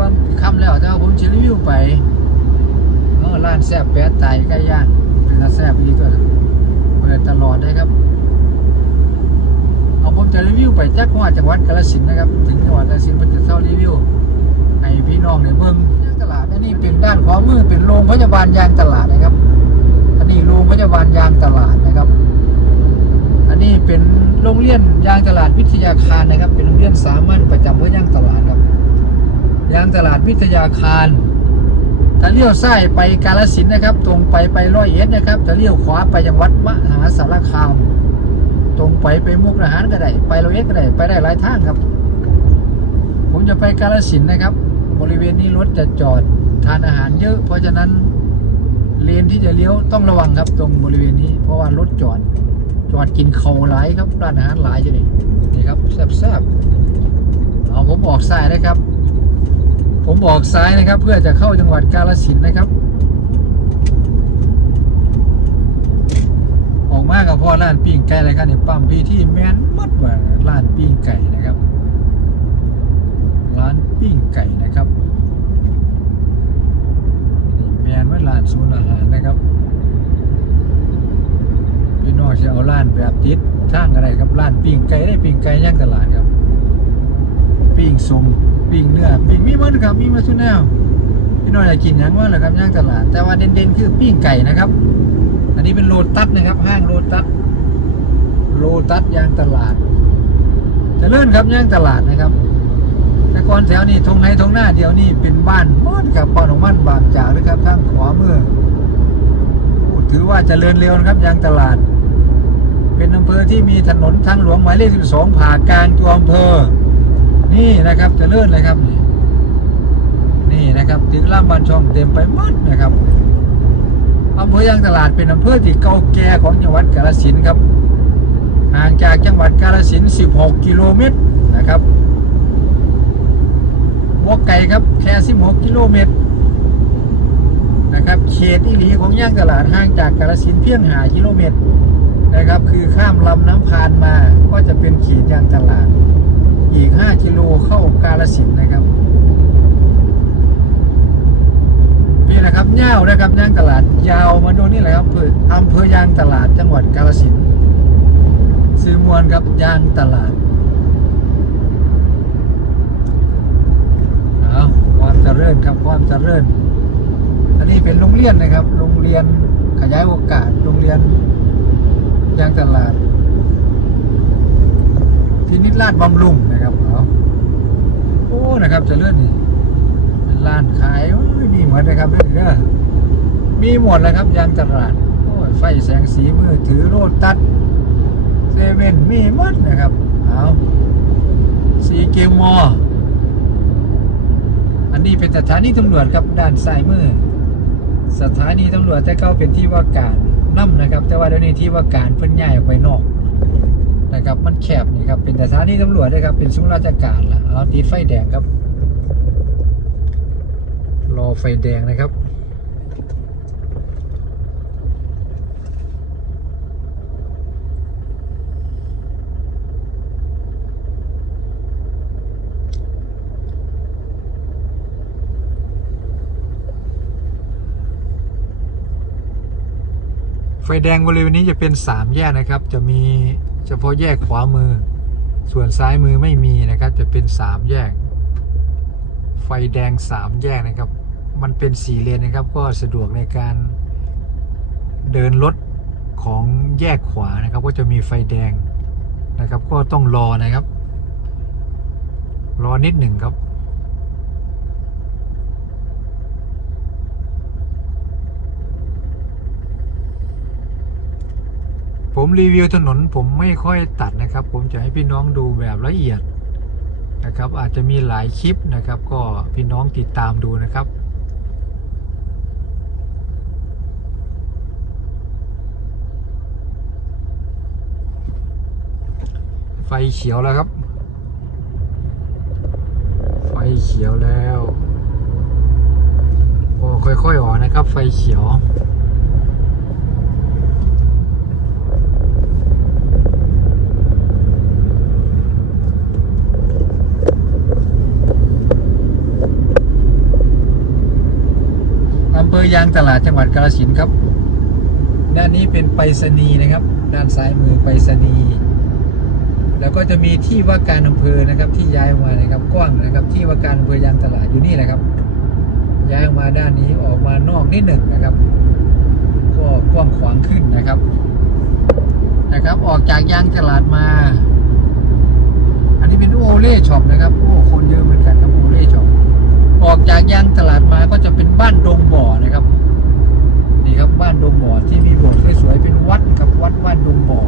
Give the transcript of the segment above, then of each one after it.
ว่าคำแล้วแต่ว่าผมจะรีวิวไปเออร้านแซ่บแปะไตไก่ย่างเป็นร้านแซ่บดีตัวนเปิดตลอดเลยครับ เอาผมจะรีวิวไปจากว่าจังหวัดกาฬสินธุ์นะครับ ถึงจังหวัดกาฬสินธุ์ผมจะเข้ารีวิวให้พี่น้องในเมืองยางตลาดอันนี้เป็นด้านขวามือเป็นโรงพยาบาลยางตลาดนะครับ อันนี้โรงพยาบาลยางตลาดนะครับ อันนี้เป็นโรงเรียนยางตลาดวิทยาคารนะครับ เป็นโรงเรียนสามัญประจำเพื่อยางตลาดครับ ยางตลาดวิทยาคารถ้าเลี้ยวซ้ายไปกาลสินนะครับ ตรงไปไปร้อยเอ็ดนะครับถ้าเลี้ยวขวาไปยังวัดมหาสารคาม ตรงไปไปมุกดาหารก็ได้ไปร้อยเอ็ดก็ได้ไปได้หลายทางครับ ผมจะไปกาลสินนะครับ บริเวณนี้รถจะจอดทานอาหารเยอะ เพราะฉะนั้นเลนที่จะเลี้ยวต้องระวังครับ ตรงบริเวณนี้เพราะว่ารถจอดจอดกินเขาหลายครับร้านอาหารหลายจะนี่นี่ครับแซ่บๆเอาผมออกซ้ายนะครับ ผมออกซ้ายนะครับ เพื่อจะเข้าจังหวัดกาฬสินนะครับ ออกมากับพ่อร้านปิ้งไก่เลยครับเนี่ยปั๊มพี่ที่แมนมัดว่าร้านปิ้งไก่นะครับ ร้านปิ้งไก่นะครับแมนว่าร้านศูนย์อาหารนะครับพี่น้องจะเอาร้านแบบติดทางอะไรครับร้านปิ้งไก่ได้ปิ้งไก่ย่างตลาดครับปิ้งสม ปิ้งเนื้อปิ้งมีมันครับมีมาสุดแนวพี่น้องอยากกินยังว่าแหละครับย่างตลาด แต่ว่าเด่นๆคือปิ้งไก่นะครับ อันนี้เป็นโลตัสนะครับ ห้างโลตัสโลตัสยางตลาดเจะเลื่อนครับย่างตลาดนะครับแต่ก่อนแถวนี้ทงไหนทงหน้าเดียวนี่เป็นบ้านมอดกับปอนของมันบางจากนะครับข้างขวามือโอ้ถือว่าเจริญเร็วนะครับยางตลาด เป็นอำเภอที่มีถนนทางหลวงหมายเลข 12 ผ่ากลางตัวอำเภอ นี่นะครับจะเจริญเลยครับ นี่นี่นะครับถึงล่ามบ้านช่องเต็มไปหมดนะครับอำเภอยางตลาดเป็นอำเภอที่เก่าแก่ของจังหวัดกาฬสินธุ์ครับห่างจากจังหวัดกาฬสินธุ์ 16 กิโลเมตรนะครับบวกไก่ครับแค่ 16 กิโลเมตรนะครับ เขตอิหลีของย่างตลาดห่างจากกาฬสินธุ์เพียง5กิโลเมตรนะครับ คือข้ามลำน้ำพานมาก็จะเป็นเขตยางตลาด อีก 5 กิโลเข้ากาลสินนะครับนี่แหละครับเง่าวนะครับย่างตลาดยาวมาดูนี่แหละครับคืออำเภอยางตลาดจังหวัดกาลสินซื้อมวลครับยางตลาดเอาความเจริญครับความเจริญอันนี้เป็นโรงเรียนนะครับ โรงเรียนขยายโอกาสโรงเรียนยางตลาด ที่นิดลาดบำรุงนะครับเอาโอ้นะครับจะเลื่อนนี่เป็นร้านขายมีหมดนะครับเด้อมีหมดแล้วครับยางตลาดโอ้ไฟแสงสีมือถือโรดตัดเซเว่นมีหมดนะครับเอาสีเกมมอ อันนี้เป็นสถานีตำรวจครับด้านซ้ายมือ สถานีตำรวจแต่เก่าเป็นที่ว่าการนั่นะครับ แต่ว่าเดี๋ยวนี้ที่ว่าการเพิ่นย้ายออกไปนอก นะครับ มันแคบนี่ครับ เป็นสถานีตำรวจนะครับ เป็นซุ้มราชการละเอาติดไฟแดงครับ รอไฟแดงนะครับไฟแดงบริเวณนี้จะเป็นสามแยกนะครับ จะมี เฉพาะแยกขวามือ ส่วนซ้ายมือไม่มีนะครับ จะเป็นสามแยก ไฟแดงสามแยกนะครับ มันเป็นสี่เลนนะครับ ก็สะดวกในการเดินรถของแยกขวานะครับ ก็จะมีไฟแดงนะครับ ก็ต้องรอนะครับ รอนิดหนึ่งครับ รีวิวถนนผมไม่ค่อยตัดนะครับ ผมจะให้พี่น้องดูแบบละเอียดนะครับ อาจจะมีหลายคลิปนะครับ ก็พี่น้องติดตามดูนะครับไฟเขียวแล้วครับ ไฟเขียวแล้ว โอ้ค่อยๆออกนะครับ ไฟเขียว อยางตลาดจังหวัดกาฬสินธุ์ครับ ด้านนี้เป็นไปรษณีย์นะครับ ด้านซ้ายมือไปรษณีย์แล้วก็จะมีที่ว่าการอำเภอนะครับ ที่ย้ายมานะครับกว้างนะครับ ที่ว่าการอำเภอยางตลาดอยู่นี่แหละครับ ย้ายออกมาด้านนี้ออกมานอกนิดหนึ่งนะครับ ก็กว้างขวางขึ้นนะครับ นะครับ ออกจากยางตลาดมา อันนี้เป็นโอเล่ช็อปนะครับโอ้คนเยอะเหมือนกันครับโอเล่ช็อป ออกจากยางตลาดมาก็จะเป็นบ้านดงบ่อนะครับ นี่ครับบ้านดงบ่อที่มีโบสถ์สวยๆเป็นวัดครับวัดบ้านดงบ่อ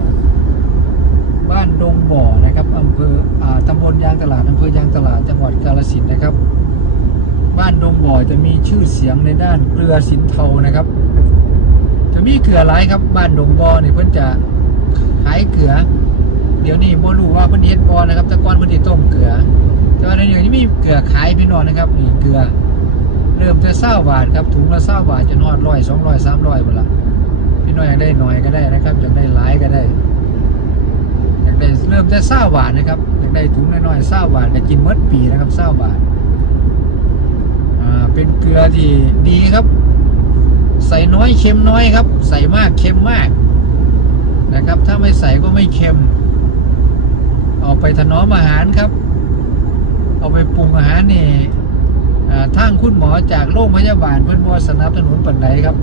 บ้านดงบ่อนะครับอำเภออ่าตำบลยางตลาดอำเภอยางตลาดจังหวัดกาฬสินธุ์นะครับ บ้านดงบ่อจะมีชื่อเสียงในด้านเกลือสินเทานะครับ จะมีเกลือหลายครับบ้านดงบ่อเนี่ยเพิ่นจะขายเกลือ เดี๋ยวนี้บ่รู้ว่าเพิ่นเฮ็ดบ่นะครับแต่ก่อนเพิ่นสิต้มเกลือ แต่ว่าในเดี๋ยวนี้มีเกลือขายพี่น้องนะครับนี่เกลือ เริ่มแต่20บาทครับถุงละ20บาทจนฮอด100 200 300พุ่นละพี่น้องอยากได้หน่อยก็ได้นะครับอยากได้หลายก็ได้อยากได้เริ่มแต่20บาทนะครับอยากได้ถุงน้อยๆ20บาทก็กินมดปีนะครับ20บาทอ่าเป็นเกลือที่ดีครับ ใส่น้อยเค็มน้อยครับ ใส่มากเค็มมากนะครับ ถ้าไม่ใส่ก็ไม่เค็มเอาไปถนอมอาหารครับ เอาไปปรุงอาหารนี่ทางคุณหมอจากโรงพยาบาลเพิ่นบ่สนับสนุนปันใดครับ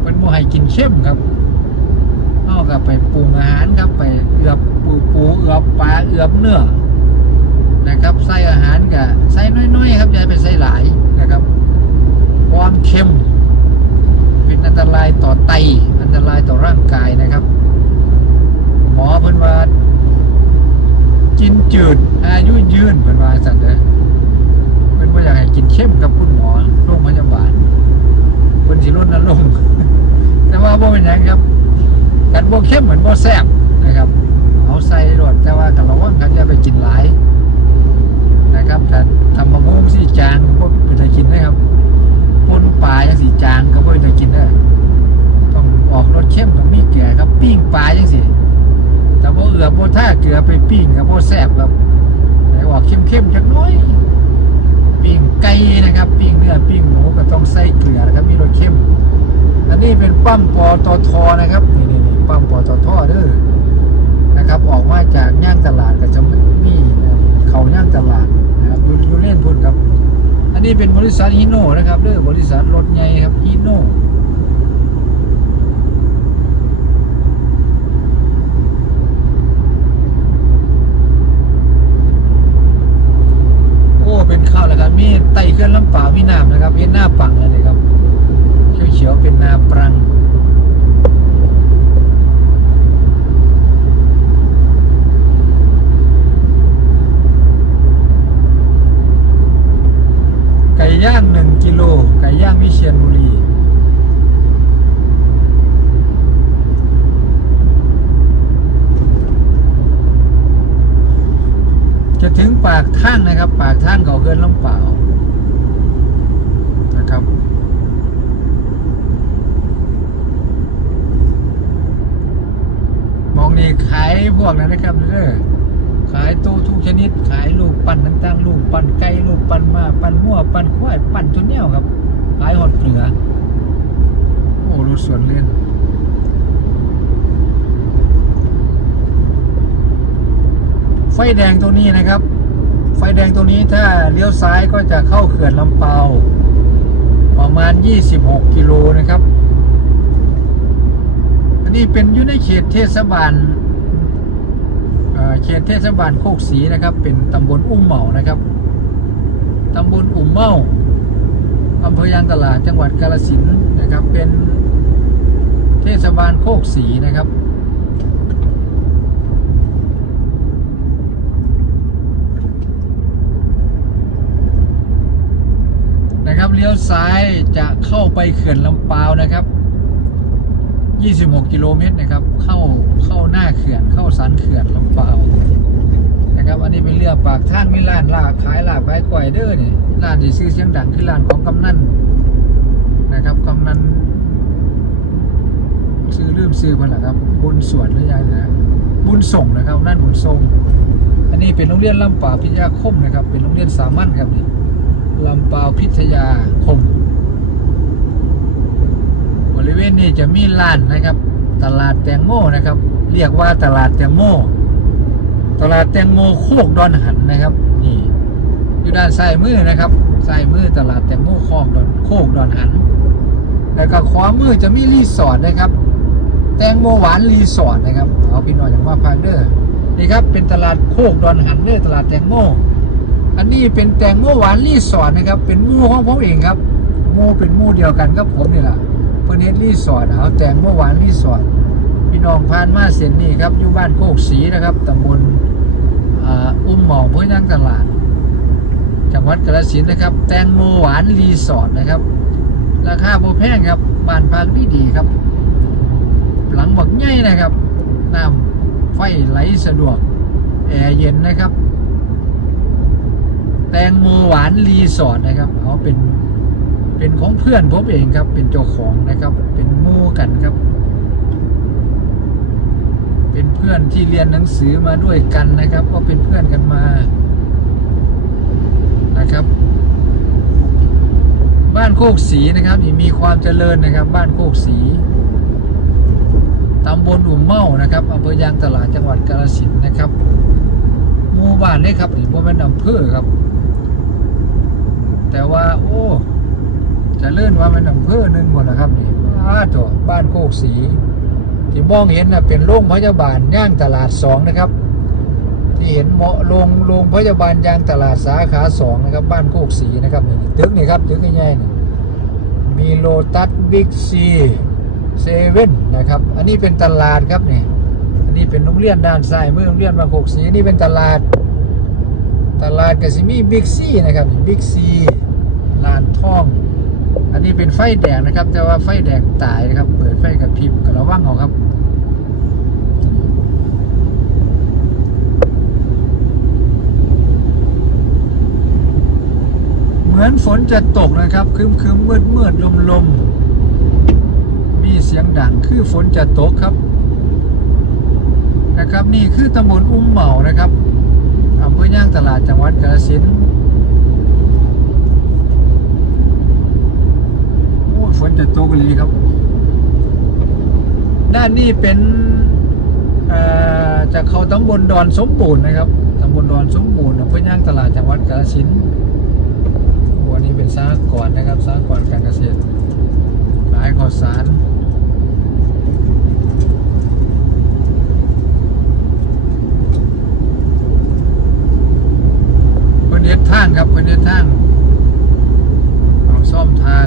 เพิ่นบ่ให้กินเข้มครับเอากับไปปรุงอาหารครับไปเอือบปูปูเอือบปลาเอือบเนื้อนะครับใส่อาหารกับใส่น้อยๆครับอย่าไปใส่หลายนะครับ ความเค็มเป็นอันตรายต่อไต อันตรายต่อร่างกายนะครับ หมอเพิ่นว่า กินจืด อายุยืนเหมือนว่าสั่นเลยเป็นบ่อยากให้กินเข้มกับคุณหมอโรงพยาบาลเพิ่นสิรณรงแต่ว่าบ่เป็นหยังครับกันบ่เข้มเหมือนบ่แซ่บนะครับ เอาใส่รสแต่ว่าก็ระวังครับอย่าไปกินหลายนะครับถ้าทำมะม่วงสิจางก็บ่เป็นไรกินนะครับ ปนปลายังสีจางก็บ่ได้กินเด้อต้องออกรสเข้มต้องมีเกลือครับปิ้งปลาจังสิแต่บ่เอือบ่ท่าเกลือไปปิ้งก็บ่แซ่บครับให้ออกเข้มๆจักหน้อย ปิ้งไก่นะครับปิ้งเนื้อปิ้งหมูก็ต้องใส่เกลื อนะครับมีรสเข้ม อันนี้เป็นปั๊มปอตทนะครับ นี่ๆๆปั๊มปอตทเด้อนะครับ ออกมาจากย่างตลาดก็จะมีนะครับเขาย่างตลาดนะครับอยู่อยู่เล่นพุ่นครับ อันนี้เป็นบริษัทฮีโน่นะครับเด้อบริษัทรถใหญ่ครับฮีโน่โอ้เป็นข้าวแล้วครับมีไตเคลื่อนลำป่าวมีน้ำนะครับเป็นหน้าปังเลยครับเขียวๆเป็นนาปรัง ไก่ย่างหนึ่งกิโล ไก่ย่างวิเชียรบุรี จะถึงปากท่างนะครับ ปากท่างเขาเกินลำเปล่านะครับ มองนี่ขายพวกนั้นนะครับเด้อ ขายโต๊ะทุกชนิด ขายลูกปั้นต่างๆ ลูกปั้นไก่ลูกปั้นมาปั้นมั่วปั้นควายปั้นจนแนวครับ ขายหอดเกลือ โอ้รถสวนเล่น ไฟแด งตัวนี้นะครับ ไฟแดงตัวนี้ถ้าเลี้ยวซ้ายก็จะเข้าเขื่อนลำเปาประมาณ 26 กิโลนะครับ อันนี้เป็นอยู่ในเขตเทศบาลเอ่อเขตเทศบาลโคกศรีนะครับ เป็นตำบลอุ้มเหมานะครับตำบลอุ้มเมาอำเภอยางตลาดจังหวัดกาฬสินนะครับ เป็นเทศบาลโคกศรีนะครับ นะครับเลี้ยวซ้ายจะเข้าไปเขื่อนลำปาวนะครับ 26 กิโลเมตรนะครับ เข้าเข้าหน้าเขื่อนเข้าสันเขื่อนลำปาวนะครับอันนี้เป็นเรือปากท่านมีร้านลาบขายลาบขายก๋วยเด้อนี่ร้านที่ซื้อเสียงดังคือร้านของกำนันนะครับกำนันซื้อลืมซื้อมันแหละครับบุญสวนหรือยังนะบุญส่งนะครับนั่นบุญทรงอันนี้เป็นโรงเรียนลำปาวพิทยาคมนะครับ เป็นโรงเรียนสามัญครับนี่ ลำปาวพิทยาคม บริเวณนี้จะมีร้านนะครับ ตลาดแตงโมนะครับ เรียกว่าตลาดแตงโม ตลาดแตงโมโคกดอนหันนะครับ นี่อยู่ด้านซ้ายมือนะครับซ้ายมือตลาดแตงโมโคกดอนโคกดอนหัน แล้วก็ขวามือจะมีรีสอร์ทนะครับ แตงโมหวานรีสอร์ทนะครับเอาพี่น้อยอย่างว่าพาเดอร์นี่ครับเป็นตลาดโคกดอนหันเด้อตลาดแตงโม อันนี้เป็นแตงโมหวานรีสอร์ทนะครับ เป็นมู่ของผมเองครับ มู่เป็นมู่เดียวกันกับผมนี่แหละเพิ่นเฮ็ดรีสอร์ทเอาแตงโมหวานรีสอร์ทพี่น้องผ่านมาเส้นนี้ครับอยู่บ้านโคกศรีนะครับตำบลอุ้มหมองเพื่อย่งตลาด จังหวัดกาฬสินธุ์นะครับ แตงโมหวานรีสอร์ทนะครับ ราคาโบแพงครับบ้านพักดีดีครับ หลังบักใหญ่นะครับน้ำไฟไหลสะดวกแอร์เย็นนะครับ ตงโมหวานรีสอร์ทนะครับเอาเป็นเป็นของเพื่อนผมเองครับ เป็นเจ้าของนะครับ เป็นมู่กันครับ เป็นเพื่อนที่เรียนหนังสือมาด้วยกันนะครับ ก็เป็นเพื่อนกันมานะครับ บ้านโคกศรีนะครับมีความเจริญนะครับ บ้านโคกศรีตำบลอุ่มเมานะครับอำเภอยางตลาดจังหวัดกาฬสินธุ์นะครับหมู่บ้านนี่ครับนี่บ่แม่นอำเภอครับ แต่ว่า โอ้จะเลื่อนว่ามันอำเภอหนึ่งหมดนะครับนี่อ้าตัวบ้านโคกศรีที่มองเห็นนะเป็นโรงพยาบาลย่างตลาดสองนะครับ ที่เห็นเหมาะโรงโรงพยาบาลย่างตลาดสาขาสองนะครับ บ้านโคกศรีนะครับนี่ตึกนี่ครับตึกใหญ่ๆนี่มีโลตัสบิ๊กซีเซเว่นนะครับ อันนี้เป็นตลาดครับนี่อันนี้เป็นโรงเรียนด้านซ้ายมือโรงเรียนบางโคกศรีอันนี้เป็นตลาด ตลาดกสิมีบิ๊กซีนะครับบิ๊กซีลานทอง อันนี้เป็นไฟแดงนะครับ แต่ว่าไฟแดงตายนะครับ เปิดไฟกับพริบกับระวังเอาครับเหมือนฝนจะตกนะครับครึมครึมมืดมืดลมลมมีเสียงดังคือฝนจะตกครับ นะครับ นี่คือตำบลอุ้มเหมานะครับ อำเภอย่างตลาดจังหวัดกาฬสินธุ์โอ้ฝนจะตกเลยครับ ด้านนี้เป็นเอ่อจะเขาตำบลดอนสมบูรณ์นะครับตำบลดอนสมบูรณ์อำเภอย่างตลาดจังหวัดกาฬสินธุ์วันนี้เป็นสหกรณ์นะครับสหกรณ์การเกษตรขายข้าวสารเพื่นเฮ็ดทาง ครับเพื่นเฮ็ดทางเอาซ่อมทาง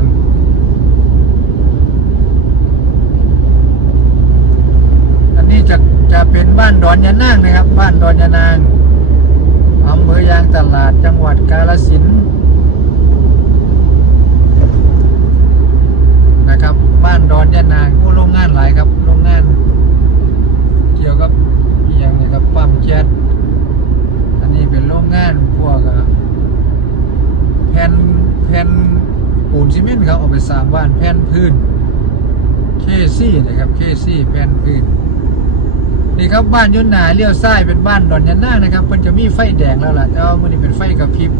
อันนี้จะจะเป็นบ้านดอนยะนางนะครับ บ้านดอนยะนางอำเภอยางตลาดจังหวัดกาฬสินธุ์นะครับ บ้านดอนยะนางโอ้โรงงานหลายครับโรงงาน เกี่ยวกับอย่างนี้ครับปั๊มแก๊สอันนี้เป็นโรงงานพวกอะแผ่นแผ่น ปูนซีเมนต์ครับเอาไปสร้างบ้านแผ่นพื้นเคซี่นะครับเคซี่แผ่นพื้นนี่ครับบ้านยนหนาเลี้ยวซ้ายเป็นบ้านดอนยะนางนะครับมันจะมีไฟแดงแล้วล่ะแต่ว่ามันนี้เป็นไฟกระพริบ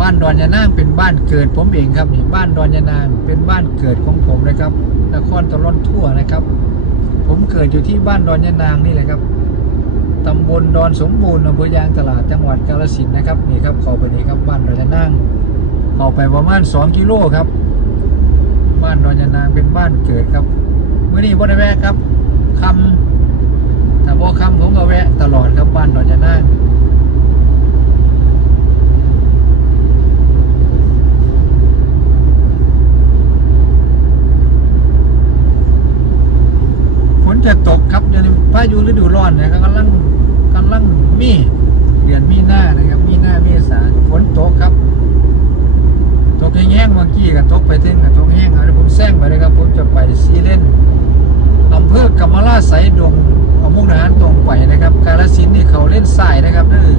บ้านดอนยานางเป็นบ้านเกิดผมเองครับนี่บ้านดอนยานางเป็นบ้านเกิดของผมนะครับนครตะล่อนทั่วนะครับ ผมเกิดอยู่ที่บ้านดอนยานางนี่แหละครับตำบลดอนสมบูรณ์อำเภอยางตลาดจังหวัดกาฬสินธุ์นะครับนี่ครับเข้าไปนี่ครับบ้านดอนยานาง เข้าไปประมาณ 2 กิโลครับ บ้านดอนยานางเป็นบ้านเกิดครับเมื่อนี้บ่ได้แวะครับคำแต่บ่คำผมก็แวะตลอดครับบ้านดอนยานางฝนจะตกครับยวนี้พายุฤดูร้อนนะครับกำลังกำลังมีเดือนมีหน้านะครับ มีหน้าเมษาฝนตกครับ กแห้งๆเมื่อกี้ก็ตกไปถึงกับตกแห้งเอาเดี๋ยวผมแซงไปเลยครับผมจะไปซีเล่นอำเภอกำมะลาไสดงเอามุกดาหาตรงไปนะครับ กาลสินนี่เขาเล่นสายนะครับนั่นคือ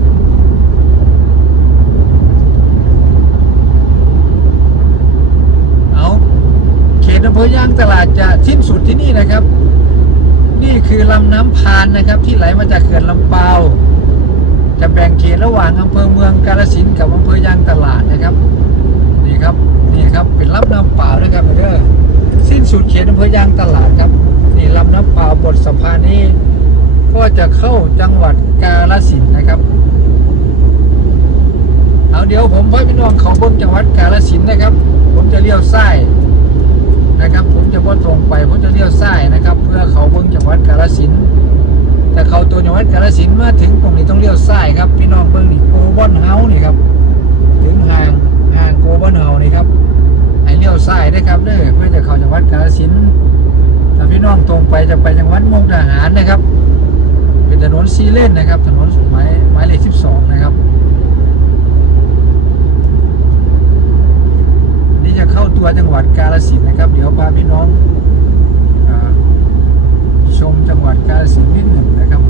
เอาเขตอำเภอย่างตลาดจะสิ้นสุดที่นี่นะครับ นี่คือลำน้ำพานนะครับ ที่ไหลมาจากเขื่อนลำเปาวจะแบ่งเขตระหว่างอำเภอเมืองกาฬสินกับอำเภอยางตลาดนะครับ ครับนี่ครับเป็นลำน้ำเปล่านะครับเด้อสิ้นสุดเขตอำเภอยางตลาดครับนี่ลำน้ำเปล่าบทสะพานนี้ ก็จะเข้าจังหวัดกาฬสินนะครับเอาเดี๋ยวผมพ่อพี่น้องเขาบิ้งจังหวัดกาฬสินนะครับ ผมจะเลี้ยวซ้ายนะครับ ผมจะบ่ตรงไปผมจะเลี้ยวซ้ายนะครับ เพื่อเขาบิ้งจังหวัดกาฬสินแต่เขาตัวจังหวัดกาฬสินธุ์มาถึงตรงนี้ต้องเลี้ยวซ้ายครับ พี่น้องเบิ้งนี่โกบอนเฮานี่ครับถึงห่าง ห่างโกบอนเฮานี่ครับให้เลี้ยวซ้ายนะครับเด้อเพื่อจะเข้าจังหวัดกาฬสินธุ์ถ้าพี่น้องตรงไปจะไปจังหวัดมุกดาหารนะครับ เป็นถนนซีเลนนะครับ ถนนหมายหมายเลข12 นะครับ นี่จะเข้าตัวจังหวัดกาฬสินธุ์นะครับ เดี๋ยวพาพี่น้องอชมจังหวัดกาฬสินธุ์นิดหนึ่งนะครับ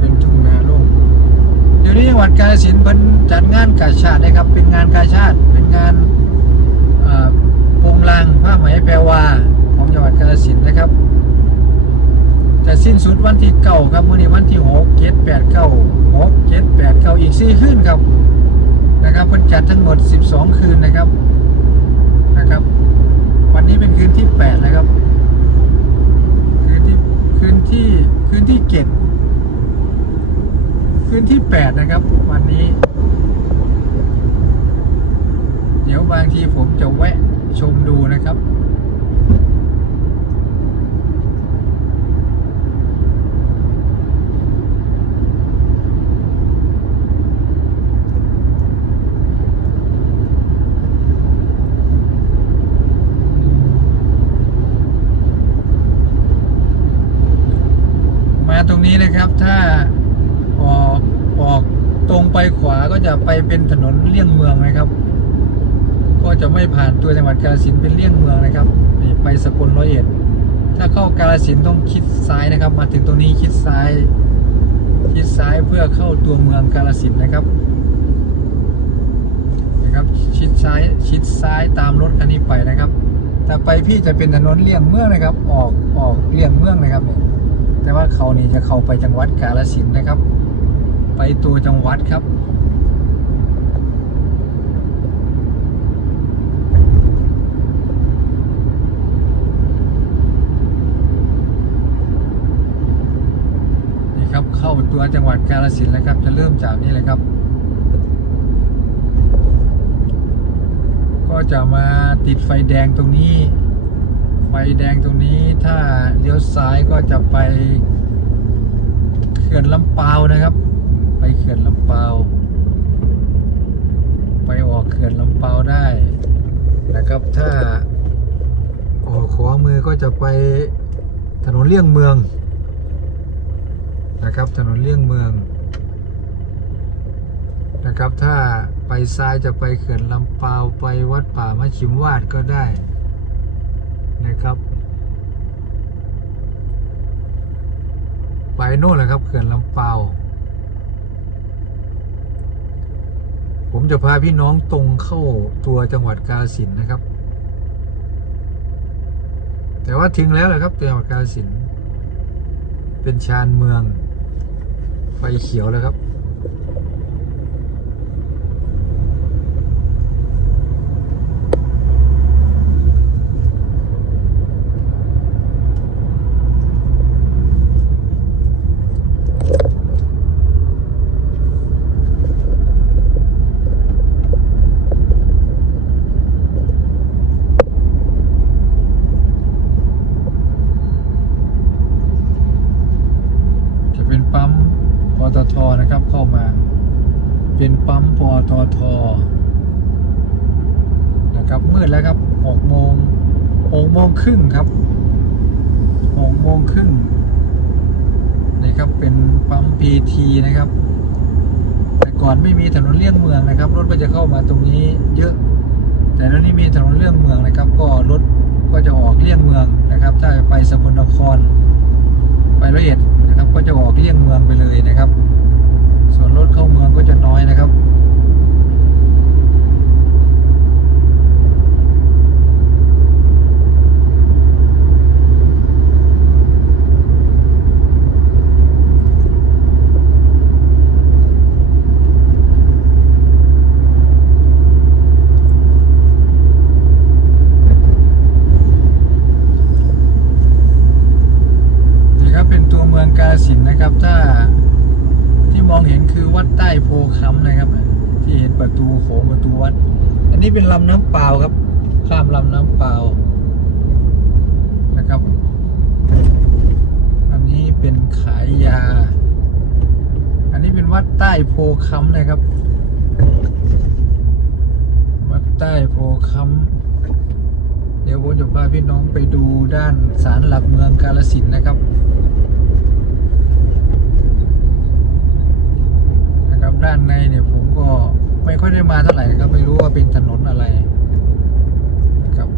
เป็นทุ่งนาโล่งเดี๋ย จังหวัดกาฬสินธุ์เพิ่นจัดงานกาชาตินะครับ เป็นงานกาชาติ เป็นงานเอ่อปงลางผ้าไหมแปลว่าของจังหวัดกาฬสินธุ์นะครับ จะสิ้นสุดวันที่เก้าครับมื่อนี้วันที่หกเจ็ดแปดเก้าหกเจ็ดแปดเก้าอีกสี่คืนครับนะครับเพิ่นจัดทั้งหมดสิบสองคืนนะครับนะครับ วันนี้เป็นคืนที่แปดแล้วครับ คืนที่คืนที่คืนที่เจ็ด คืนที่ 8 นะครับ วันนี้ เดี๋ยวบางทีผมจะแวะชมดูนะครับ มาตรงนี้นะครับถ้า ออกตรงไปขวาก็จะไปเป็นถนนเลี่ยงเมืองนะครับ ก็จะไม่ผ่านตัวจังหวัดกาฬสินเป็นเลี่ยงเมืองนะครับนี่ไปสกลร้อยเอ็ดถ้าเข้ากาฬสินต้องคิดซ้ายนะครับ มาถึงตรงนี้คิดซ้าย คิดซ้ายเพื่อเข้าตัวเมืองกาฬสินนะครับนะครับชิดซ้ายชิดซ้ายตามรถคันนี้ไปนะครับแต่ไปพี่จะเป็นถนนเลี่ยงเมืองนะครับ ออกออกเลี่ยงเมืองนะครับเนี่ยแต่ว่าเขานี่จะเข้าไปจังหวัดกาฬสินนะครับ ไปตัวจังหวัดครับนี่ครับเข้าตัวจังหวัดกาฬสินธุ์แล้วครับ จะเริ่มจากนี่เลยครับ ก็จะมาติดไฟแดงตรงนี้ ไฟแดงตรงนี้ถ้าเลี้ยวซ้ายก็จะไปเขื่อนลำปาวนะครับ ไปเขื่อนลำปาวไปออกเขื่อนลำปาวได้นะครับถ้าออกขวามือก็จะไปถนนเลี่ยงเมืองนะครับถนนเลี่ยงเมืองนะครับถ้าไปซ้ายจะไปเขื่อนลำปาวไปวัดป่ามะชิมวาดก็ได้นะครับ ไปโน่นแหละครับเขื่อนลำเปา ผมจะพาพี่น้องตรงเข้าตัวจังหวัดกาสินนะครับ แต่ว่าถึงแล้วเลยครับจังหวัดกาสิน เป็นชานเมือง ไฟเขียวแล้วครับ จะเป็นปั๊มปตทนะครับเข้ามา เป็นปั๊มปตทนะครับมืดแล้วครับหกโมงหกโมงครึ่งครับหกโมงครึ่งนี่ครับเป็นปั๊มพีทีนะครับ แต่ก่อนไมีถนนเลี่ยงเมืองนะครับ รถก็จะเข้ามาตรงนี้เยอะ แต่ตอนนี้มีถนนเลี่ยงเมืองนะครับ ก็รถก็จะออกเลี่ยงเมืองนะครับ ถ้าไปสกลนคร ไปละเอียดนะครับ ก็จะออกเลี่ยงเมืองไปเลยนะครับ ส่วนรถเข้าเมืองก็จะน้อยนะครับ ฬสินนะครับ ถ้าที่มองเห็นคือวัดใต้โพคำนะครับ ที่เห็นประตูโขงประตูวัด อันนี้เป็นลำน้ำเปล่าครับ ข้ามลำน้ำเปล่านะครับ อันนี้เป็นขายยา อันนี้เป็นวัดใต้โพคำนะครับ วัดใต้โพคำเดี๋ยวผมจะพาพี่น้องไปดูด้านศาลหลักเมืองกาลสินนะครับ นะครับ ด้านในเนี่ยผมก็ไม่ค่อยได้มาเท่าไหร่นะครับไม่รู้ว่าเป็นถนนอะไรนะครับ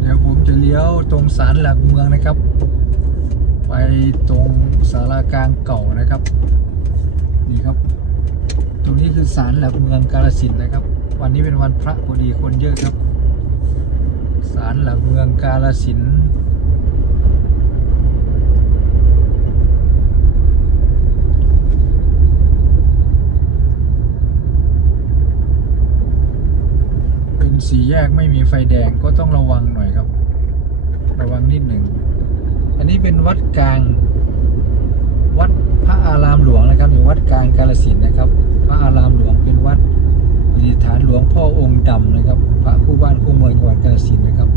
เดี๋ยวผมจะเลี้ยวตรงศาลหลักเมืองนะครับ ไปตรงศาลากลางเก่านะครับนี่ครับ ตรงนี้คือศาลหลักเมืองกาลสินนะครับ วันนี้เป็นวันพระพอดีคนเยอะครับาลหลักเมืองกาลสินเป็นสี่แยกไม่มีไฟแดงก็ต้องระวังหน่อยครับ ระวังนิดหนึ่ง อันนี้เป็นวัดกลาง วัดพระอารามหลวงนะครับอยู่วัดกลางกาลสินนะครับ พระอารามหลวงเป็นวัด ประดิษฐานหลวงพ่อองค์ดำนะครับ พระคู่บ้านคู่เมืองจังหวัดกาลสินธุ์นะครับ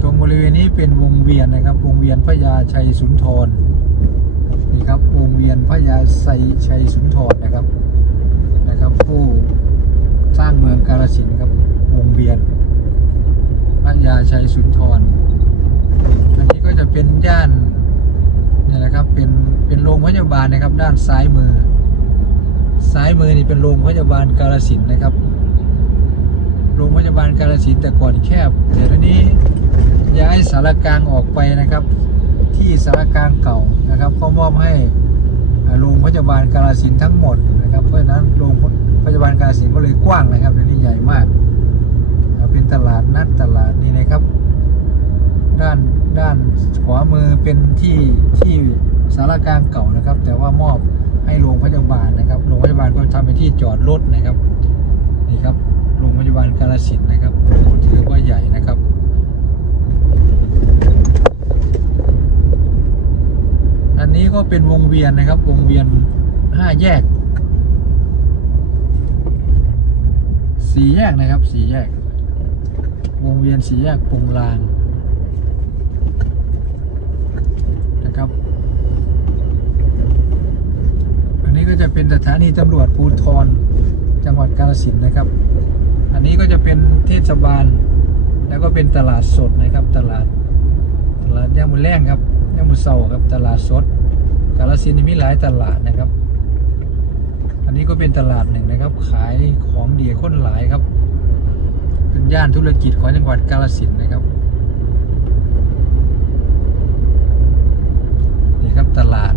ตรงบริเวณนี้เป็นวงเวียนนะครับ วงเวียนพระยาชัยสุนทรนี่ครับวงเวียนพระยาชัยชัยสุนทรนะครับนะครับ ผู้สร้างเมืองกาลสินธุ์ครับวงเวียนพระยาชัยสุนทรอันนี้ก็จะเป็นย่านเนี่ยนะครับเป็นเป็นโรงพยาบาลนะครับด้านซ้ายมือ ซ้ายมือนี่เป็นโรงพยาบาลกาลสินนะครับ โรงพยาบาลกาลสินแต่ก่อนแคบเดี๋ยวนี้ย้ายสารกลางออกไปนะครับ ที่สารกลางเก่านะครับก็มอบให้โรงพยาบาลกาลสินทั้งหมดนะครับ เพราะฉะนั้นโรงพยาบาลกาลสินก็เลยกว้างนะครับเดี๋ยวนี้ใหญ่มาก เป็นตลาดนัดตลาดนี่นะครับ ด้านด้านขวามือเป็นที่ที่สารกลางเก่านะครับ แต่ว่ามอบ ให้โรงพยาบาลนะครับ โรงพยาบาลก็ทำเป็นที่จอดรถนะครับ นี่ครับ โรงพยาบาลกาลสินนะครับถือว่าใหญ่นะครับอันนี้ก็เป็นวงเวียนนะครับ วงเวียนห้าแยกสี่แยกนะครับสี่แยก วงเวียนสี่แยกปงลาง นะครับ อันนี้ก็ จะเป็นสถานีตำรวจภูธรจังหวัดกาฬสินธุ์นะครับ อันนี้ก็จะเป็นเทศบาล แล้วก็เป็นตลาดสดนะครับ ตลาด ตลาดย่ามุแรงครับย่ามุเซาครับ ตลาดสด กาฬสินธุ์มีหลายตลาดนะครับ อันนี้ก็เป็นตลาดหนึ่งนะครับ ขายของดีค้นหลายครับ เป็นย่านธุรกิจของจังหวัดกาฬสินธุ์นะครับ นี่ครับตลาด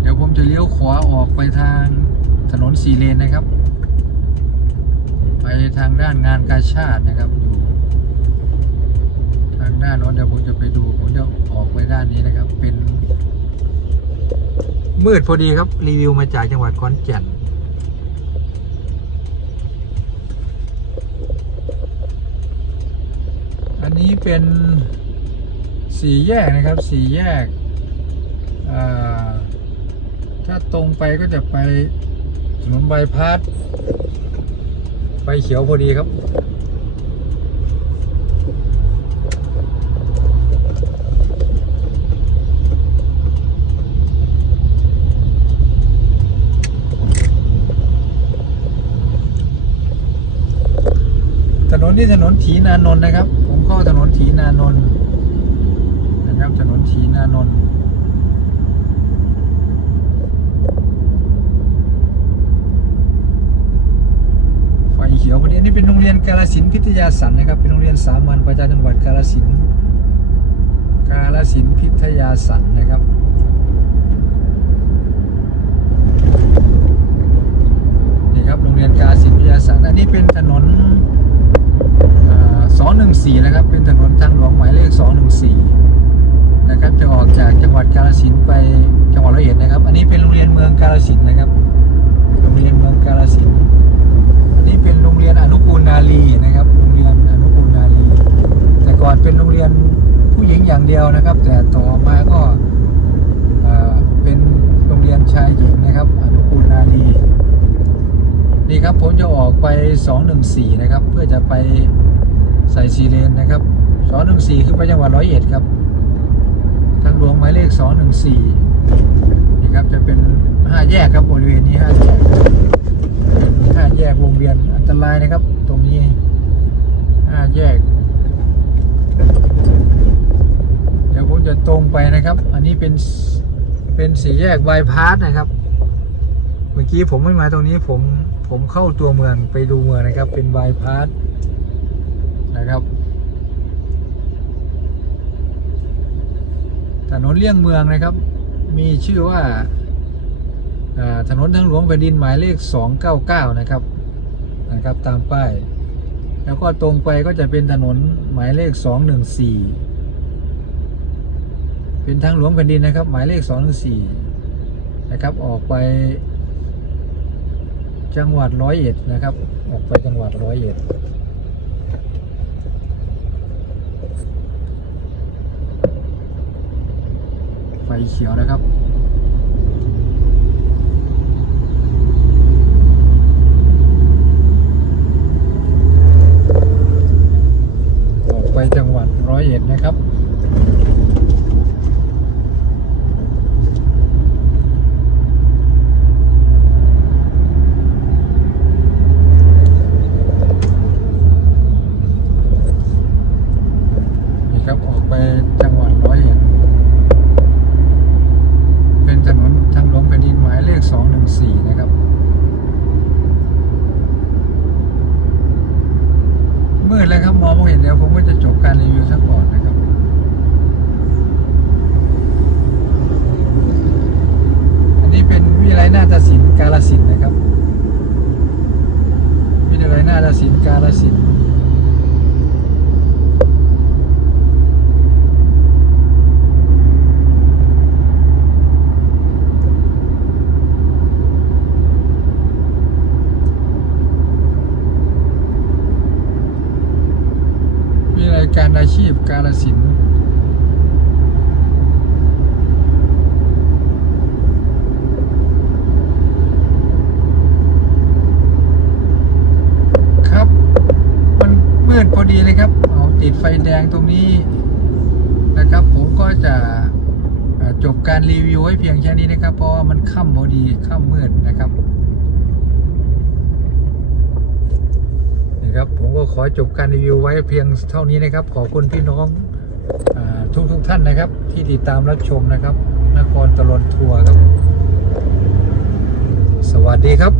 เดี๋ยวผม จะเลี้ยวขวาออกไปทางถนนสีเลนนะครับ ไปทางด้านงานกาชาตินะครับอยู่ทางด้านโน้นเดี๋ยวผมจะไปดูผมจะออกไปด้านนี้นะครับ เป็น มืดพอดีครับรีวิวมาจากจังหวัดขอนแก่นอันนี้เป็นสี่แยกนะครับสี่แยกอ่า ถ้าตรงไปก็จะไปถนนบายพาสไฟเขียวพอดีครับถนนที่ถนนถีนานนท์นะครับ ผมเข้าถนนถีนานนท์นะครับถนนถีนานนท์ไฟ เขียวพอดีนนี้เป็นโรงเรียนกาลสินพิทยาสันนะครับ เป็นโรงเรียนสามัญประจำจังหวัดกาลสินกาลสินพิทยาสันครับโรงเรียนกาลสินธุ์พิทยาสันอันนี้เป็นถนน สองหนึ่งสี่นะครับ เป็นถนนทางหลวงหมายเลขสองหนึ่งสี่นะครับ จะออกจากจังหวัดกาฬสินธุ์ไปจังหวัดร้อยเอ็ดนะครับ อันนี้เป็นโรงเรียนเมืองกาฬสินธุ์นะครับ โรงเรียน ในเมืองกาฬสินธุ์อันนี้เป็นโรงเรียนอนุกูลนารีนะครับ โรงเรียนอนุกูลนารี แต่ก่อนเป็นโรงเรียนผู้หญิง อย่างเดียวนะครับ แต่ต่อมาก็เป็นโรงเรียนชายหญิงนะครับอนุกูลนารีนี่ครับผมจะออกไป 214 นะครับ เพื่อจะไปใส่ซีเลนนะครับ 214 คือไปจังหวัดร้อยเอ็ดครับทางหลวงหมายเลข 214 นี่ครับจะเป็น 5 แยกครับบริเวณนี้ 5 แยกเป็น5แยกวงเวียนอันตรายนะครับ ตรงนี้ 5 แยก เดี๋ยวผมจะต รงไปนะครับ อันนี้เป็นเป็นสี่แยกบายพาสนะครับ เมื่อกี้ผมไม่มาตรงนี้ผมผมเข้าตัวเมืองไปดูเมืองนะครับ เป็นบายพาสนะครับถนนเลี่ยงเมืองนะครับ มีชื่อว่าอ่าถนนทางหลวงแผ่นดินหมายเลข 299 นะครับนะครับ ตามป้าย แล้วก็ตรงไปก็จะเป็นถนนหมายเลข 214 เป็นทางหลวงแผ่นดินนะครับ หมายเลขสองสี่นะครับ ออกไป จังหวัดร้อยเอ็ดนะครับ ออกไปจังหวัดร้อยเอ็ดไฟเขียวนะครับ ออกไปจังหวัดร้อยเอ็ดนะครับ นี่ครับ ออกไปจังหวัดร้อยเอ็ด เป็นถนนทางหลวงแผ่นดินหมายเลข 214 นะครับ มืดแล้วครับ มองไม่เห็นเดี๋ยวผมก็จะจบการรีวิวซะก่อนนะครับ อันนี้เป็นวิทยาลัยนาฏศิลป์กาลสินธุ์นะครับ วิทยาลัยนาฏศิลป์กาลสินธุ์วิทยาลัยการอาชีพ กาลสินครับ มันมืดพอดีเลยครับเอาติดไฟแดงตรงนี้นะครับ ผมก็จะจบการรีวิวไว้เพียงแค่นี้นะครับ เพราะว่ามันค่ำพอดีค่ำมืดนะครับ นี่ครับผมก็ ขอจบการรีวิวไว้เพียงเท่านี้นะครับ ขอบคุณพี่น้องทุกทุกท่านนะครับ ที่ติดตามรับชมนะครับ นครตลอนทัวร์ครับ สวัสดีครับ